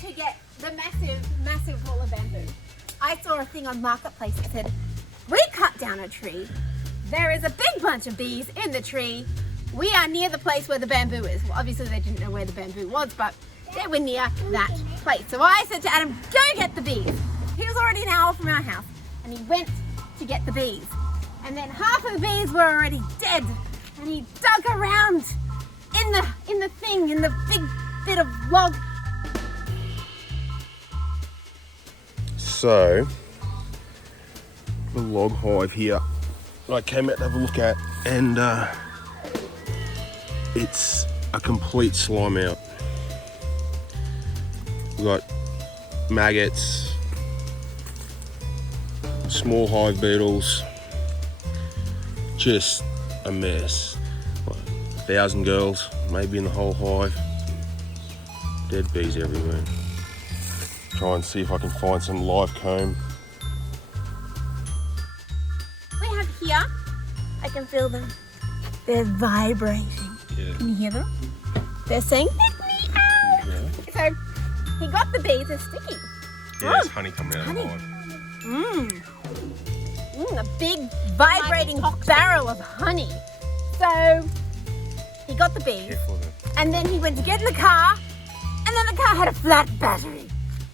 to get the massive wall of bamboo. I saw a thing on Marketplace that said, we cut down a tree. There is a big bunch of bees in the tree. We are near the place where the bamboo is. Well, obviously they didn't know where the bamboo was, but they were near that place. So I said to Adam, go get the bees. He was already an hour from our house and he went to get the bees. And then half of the bees were already dead. And he dug around in the big bit of log. So, the log hive here, I came out to have a look at, and it's a complete slime out. We've got maggots, small hive beetles, just a mess. 1,000 girls, maybe in the whole hive. Dead bees everywhere. Try and see if I can find some live comb. We have here, I can feel them. They're vibrating. Yeah. Can you hear them? They're saying, let me out. Yeah. So he got the bees, they're sticky. Yeah, there's honey coming out of the hive. A big vibrating barrel of honey. So he got the bees, and then he went to get in the car, and then the car had a flat battery.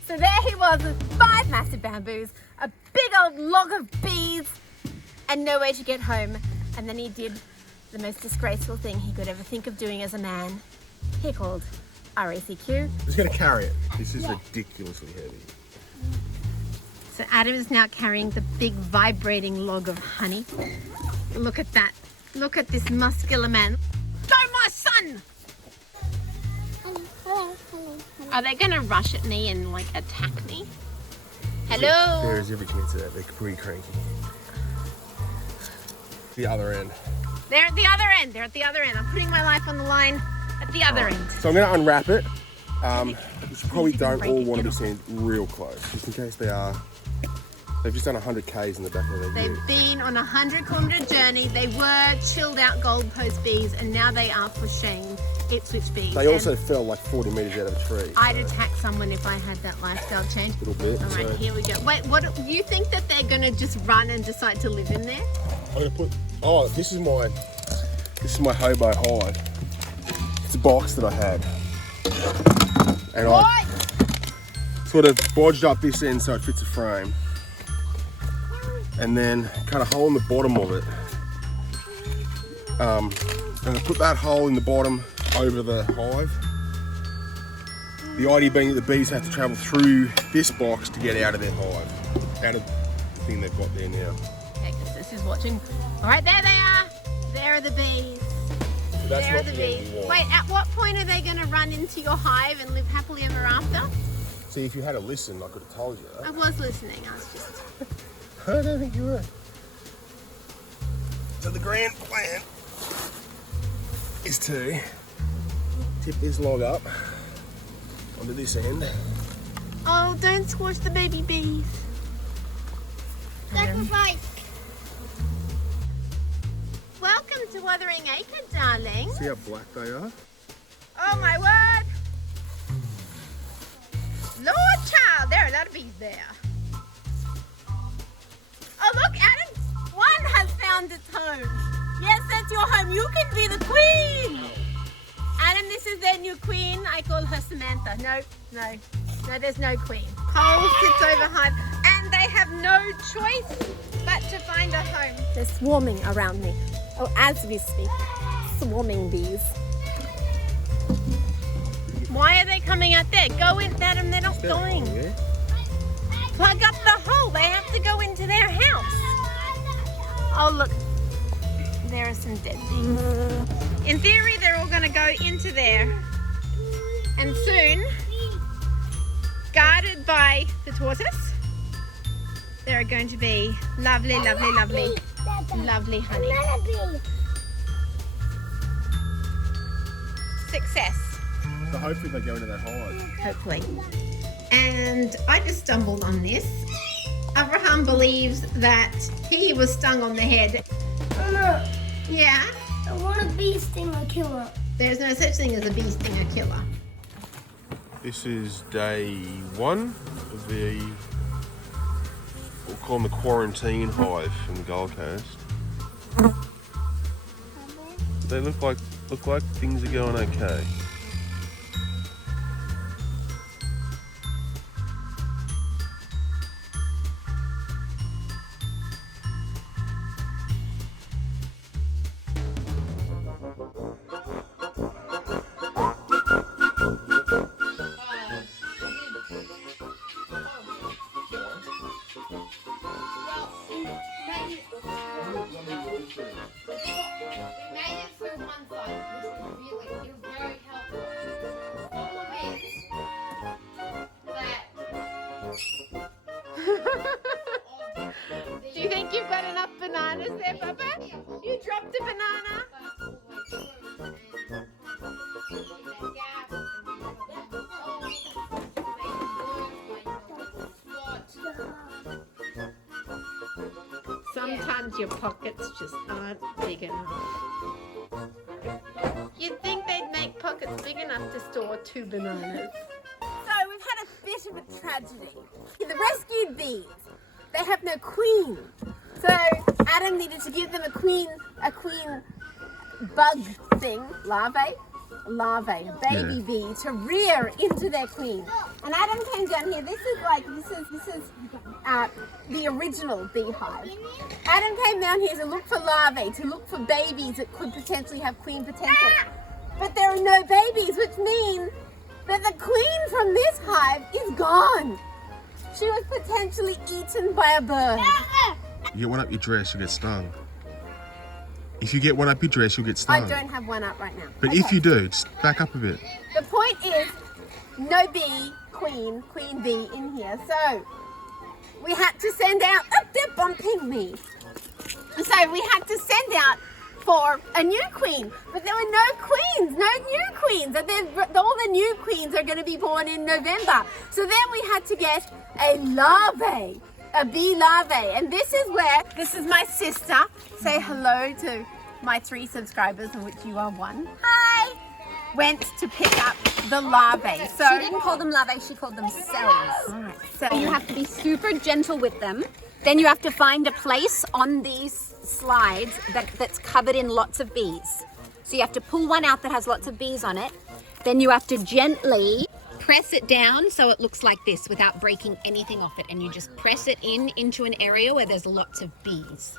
So there he was with 5 massive bamboos, a big old log of bees, and nowhere to get home. And then he did the most disgraceful thing he could ever think of doing as a man. He called RACQ. I'm just going to carry it. This is ridiculously heavy. So Adam is now carrying the big vibrating log of honey. Look at that. Look at this muscular man. Go, my son! Are they going to rush at me and like attack me? Hello? There is every chance of that. They're pretty cranky. The other end. They're at the other end. They're at the other end. I'm putting my life on the line at the other end. So I'm going to unwrap it. Which probably don't all want to be seen real close, just in case they are. They've just done 100 Ks in the back of their They've been on a 100-kilometre journey. They were chilled out Gold Coast bees, and now they are for shame Ipswich bees. They also fell like 40 metres out of a tree. I'd attack someone if I had that lifestyle change. A little bit. All right, here we go. Wait, what? You think that they're going to just run and decide to live in there? I'm going to put. Oh, this is my hobo hive. It's a box that I had, and I sort of bodged up this end so it fits a frame, and then cut a hole in the bottom of it. And I put that hole in the bottom over the hive. The idea being that the bees have to travel through this box to get out of their hive, out of the thing they've got there now. Okay, because this is watching. All right, there they are. There are the bees. So that's there are not the the end bees. we want. Wait, at what point are they going to run into your hive and live happily ever after? See, if you had a listen, I could have told you. I was listening. I was just. I don't think you were. So the grand plan is to tip this log up onto this end. Oh, don't squash the baby bees. Sacrifice. Welcome to Wuthering Acre, darling. See how black they are? Oh my word! Lord child, there are a lot of bees there. Oh look, Adam, one has found its home. Yes, that's your home. You can be the queen. Adam, this is their new queen. I call her Samantha. No, there's no queen. Cole sits over hive, and they have no choice but to find a home. They're swarming around me. Oh, as we speak, swarming bees. Why are they coming out there? Go in, Adam, they're not going. Yeah. Plug up the hole, they have to go into their house. Oh look, there are some dead bees. In theory, they're all gonna go into there. And soon, guarded by the tortoise, there are going to be lovely, lovely, lovely, lovely honey. Success. So hopefully they go into that hive. Hopefully. And I just stumbled on this. Abraham believes that he was stung on the head. Mama, Yeah, I want a bee stinger killer. there's no such thing as a bee stinger killer. This is day 1 of the, we'll call them the quarantine hive from the Gold Coast. They look like things are going okay. Do you think you've got enough bananas there, Bubba? You dropped a banana. Sometimes your pockets just aren't big enough. You'd think they'd make pockets big enough to store 2 bananas. So we've had a bit of a tragedy. The rescued bees, they have no queen. So Adam needed to give them a queen bug thing, larvae, baby bee to rear into their queen. And Adam came down here. This is the original beehive. Adam came down here to look for larvae, to look for babies that could potentially have queen potential. But there are no babies, which means that the queen from this hive is gone. She was potentially eaten by a bird. You get one up your dress, you'll get stung. If you get one up your dress, you'll get stung. I don't have one up right now. But if you do, just back up a bit. The point is, no bee, queen bee in here. So we had to send out, oh, they're bumping me. So we had to send out for a new queen, but there were no queens, no new queens. All the new queens are going to be born in November. So then we had to get a larvae, a bee larvae. And this is my sister. Say hello to my 3 subscribers, of which you are one. Hi. Went to pick up the larvae. So she didn't call them larvae, she called them cells. Right, so You have to be super gentle with them. Then you have to find a place on these slides that's covered in lots of bees. So you have to pull one out that has lots of bees on it. Then you have to gently press it down so it looks like this without breaking anything off it. And you just press it into an area where there's lots of bees.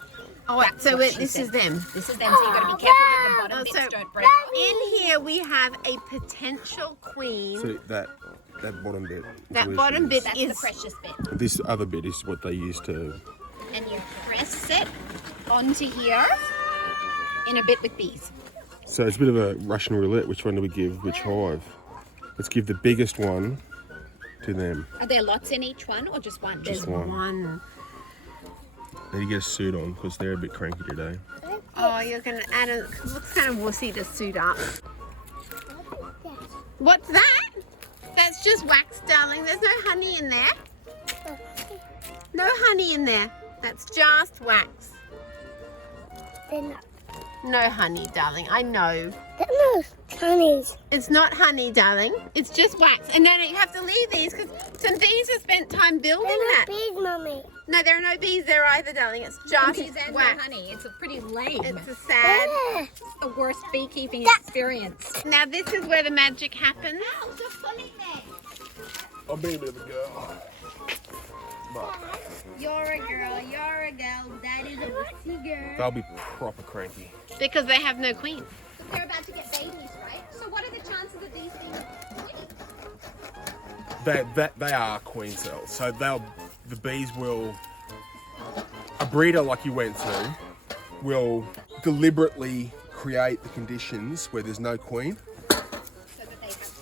oh, wait, so this is them. This is them, so you've got to be careful that the bottom bits don't break off. In here we have a potential queen. So that bottom bit. That bottom bit That's is the precious bit. This other bit is what they use to. And you press it onto here in a bit with bees. So it's a bit of a Russian roulette. Which one do we give? Which hive? Let's give the biggest one to them. Are there lots in each one or just one? Just one. Need to get a suit on because they're a bit cranky today. Oh, you're gonna add a. Looks kind of wussy to suit up. What's that? That's just wax, darling. There's no honey in there. No honey in there. That's just wax. No honey, darling. I know. It's not honey, darling. It's just wax. And then you have to leave these because some bees have spent time building that. Mommy. No, there are no bees there either, darling. It's just Bees and no wax. honey. It's a pretty lame. It's a sad. It's the worst beekeeping experience. Now this is where the magic happens. I'm being a bit of a girl. But You're a girl, daddy's a wussy girl. they'll be proper cranky. Because they have no queen. But they're about to get babies, right? So what are the chances of these being queen? They are queen cells. So the bees will. A breeder like you went to will deliberately create the conditions where there's no queen, So that they have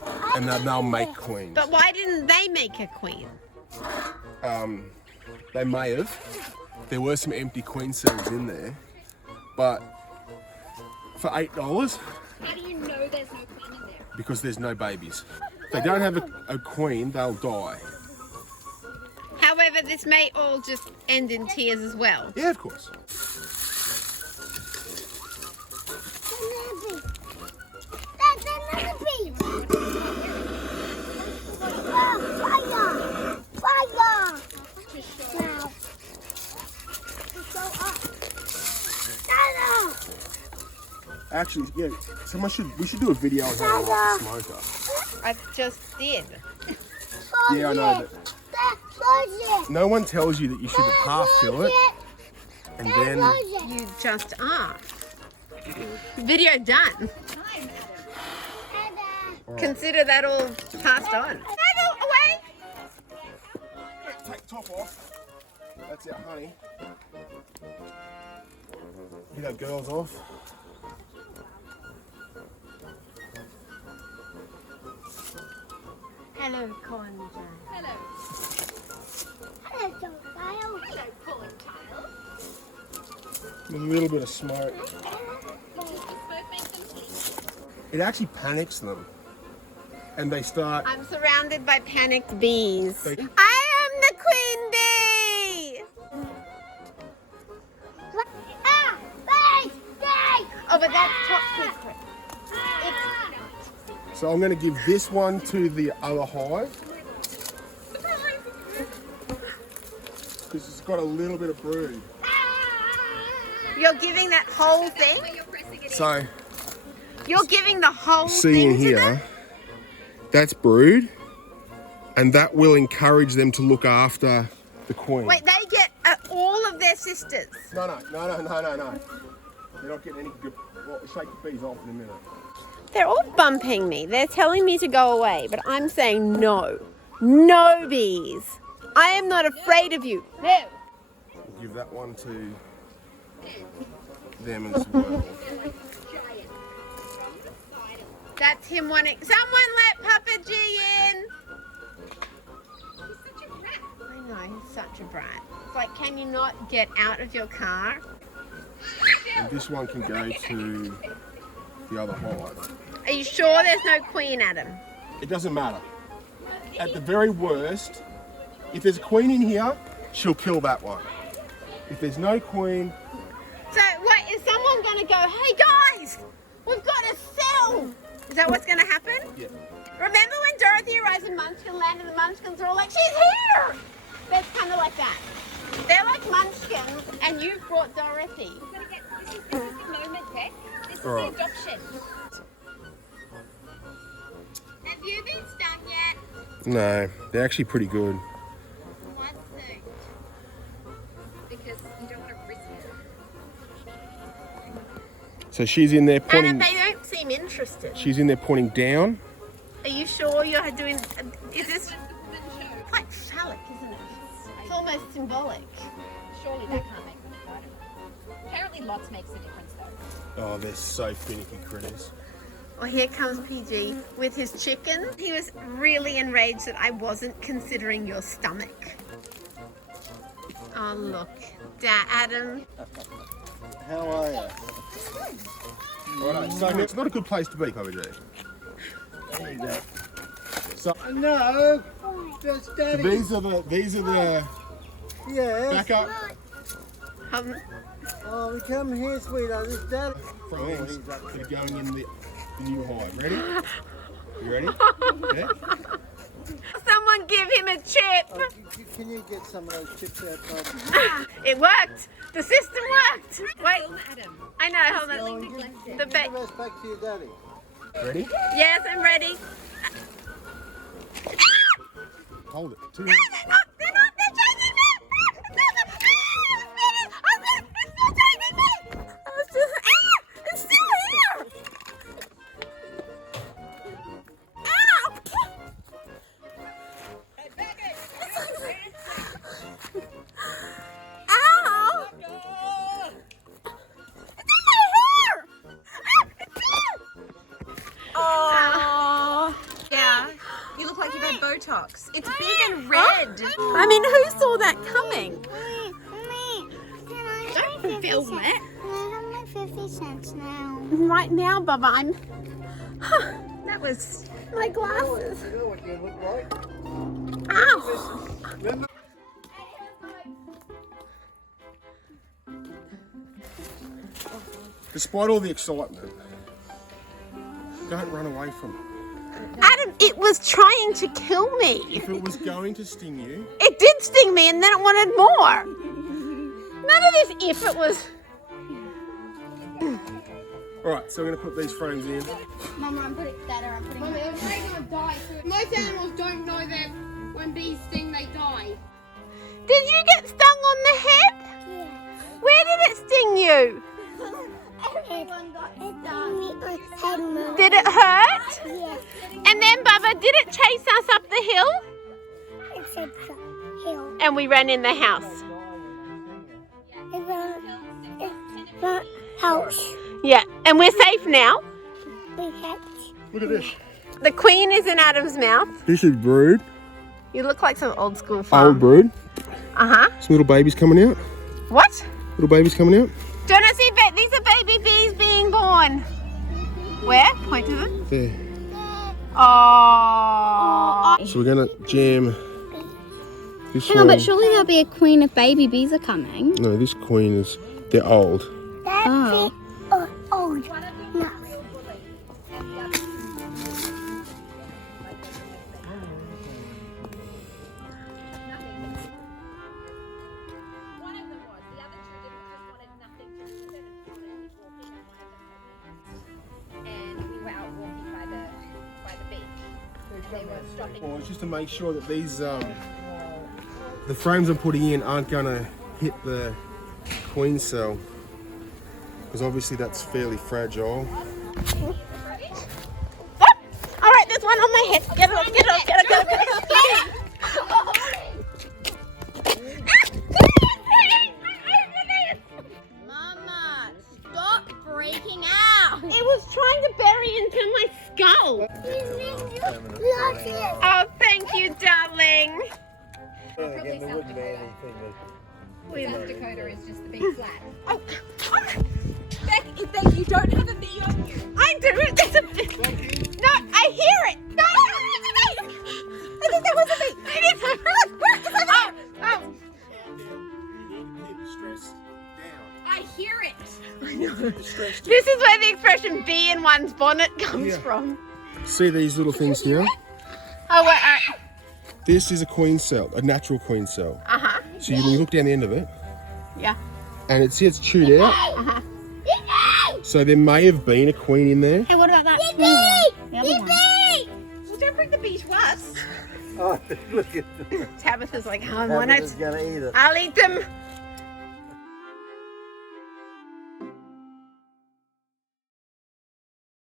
queens. and then they'll make queens. But why didn't they make a queen? They may have. There were some empty queen cells in there, but for $8, How do you know there's no queen in there? because there's no babies. If they don't have a queen, they'll die. However, this may all just end in tears as well. Yeah, of course. That's another bee. Actually, yeah, we should do a video on how to light the smoker. I just did. Yeah, I know that. No one tells you that you should half fill it, and then You just are. Video done. Consider that all passed on. Away! take the top off. That's our honey. Get our girls off. Hello, corn Jay. Hello. Hello, Kyle. Hello, corn child. A little bit of smoke. Smoke makes them sleep. It actually panics them. And they start... I'm surrounded by panicked bees. They- I am the queen bee! Ah, bye, bye. Oh, but that's top secret. So I'm going to give this one to the other hive. Because it's got a little bit of brood. You're giving that whole thing? You're pressing it So, You're giving the whole see in thing to them? here, that's brood. And that will encourage them to look after the queen. Wait, they get all of their sisters. No. They're not getting any good... Well, shake the bees off in a minute. They're all bumping me. They're telling me to go away, but I'm saying no. No bees. I am not afraid of you. No. We'll give that one to them as well. That's him wanting... Someone let Papa G in. I know, he's such a brat. It's like, can you not get out of your car? And this one can go to the other hive. Are you sure there's no queen, Adam? It doesn't matter. At the very worst, if there's a queen in here, she'll kill that one. If there's no queen, So, what, is someone going to go, hey guys, we've got to sell? Is that what's going to happen? yeah. Remember when Dorothy arrives in Munchkin Land and the Munchkins are all like, she's here? That's kind of like that. They're like Munchkins and you've brought Dorothy. This is the moment, Beck. This is the Alright. adoption. Have you been stung yet? No, they're actually pretty good. One thing. Because you don't want to risk it. So she's in there Adam, pointing. they don't seem interested. She's in there pointing down. Are you sure you're doing... Is this quite phallic, isn't it? It's almost symbolic. Surely that can't make them right. Apparently lots makes a difference though. Oh, they're so finicky critters. Well, here comes PG with his chicken. He was really enraged that I wasn't considering your stomach. Oh, look. Adam. How are you? Right, so it's not a good place to be, Papa G. There you go. So No, that's Daddy. these are the Yes. backup Oh, we come here, sweetheart. This Daddy. frames that are going in the new hive. Ready? You ready? Yeah? Someone give him a chip. Oh, can you get some of those chips outside? It worked. The system worked. Wait, Adam. I know. Hold Oh, on. give The give those back to your daddy. Ready? Yes, I'm ready. Hold it. Two They're not. They're chasing me. It's still here. Ow! Oh, yeah. You look like you've had Botox. It's big and red. I mean, who saw that coming? Mommy, can I Don't have my 50 film cents? it. Can I have my 50 cents now? Right now, Bubba, I'm... That was my glasses. You know what you look like? Ow! Remember? Despite all the excitement, don't run away from it. Adam, it was trying to kill me. If it was going to sting you, It did sting me and then it wanted more. None of this if it was... Alright, so we're going to put these frames in. Mama, I'm putting Mummy, they're gonna die soon. Most animals don't know that when bees sting, they die. Did you get stung on the hip? Yeah. Where did it sting you? Everyone got stung. Did it hurt? Yeah. And then, Bubba, did it chase us up the hill? It's a hill. And we ran in the house. It's a house. Yeah, and we're safe now. We have Look at this. The queen is in Adam's mouth. This is brood. You look like some old school Old farm. brood. Uh-huh. Some little babies coming out. What? Little babies coming out. Do you want to see? These are baby bees being born. Where? Point to them. There. Oh. So we're going to jam this Hang on, one. but surely there'll be a queen if baby bees are coming. No, this queen is, they're old. Oh. old. No. Well, it's just to make sure that these, the frames I'm putting in aren't going to hit the queen cell. Because obviously that's fairly fragile. All right, there's one on my head. Get it off, get it off, get it off, get it off. Mama, stop breaking out. It was trying to bury into my skull. Oh, thank you, darling. Dakota is just the big flat. Oh, Becky, you don't have a bee on you. I do. There's a bee. No, I hear it. No, it's a bee. I think there was a bee. It is. Look, it's a bee. Oh. I hear it. This is where the expression bee in one's bonnet comes from. See these little things here? Oh, wait, This is a queen cell, a natural queen cell. uh-huh. So you look down the end of it, Yeah. and it's chewed out. Uh-huh. So there may have been a queen in there. Hey, what about that? Well, don't bring the bee to us. Oh, look at them. Tabitha's like, oh, why not? Tabitha's gonna eat it. I'll eat them.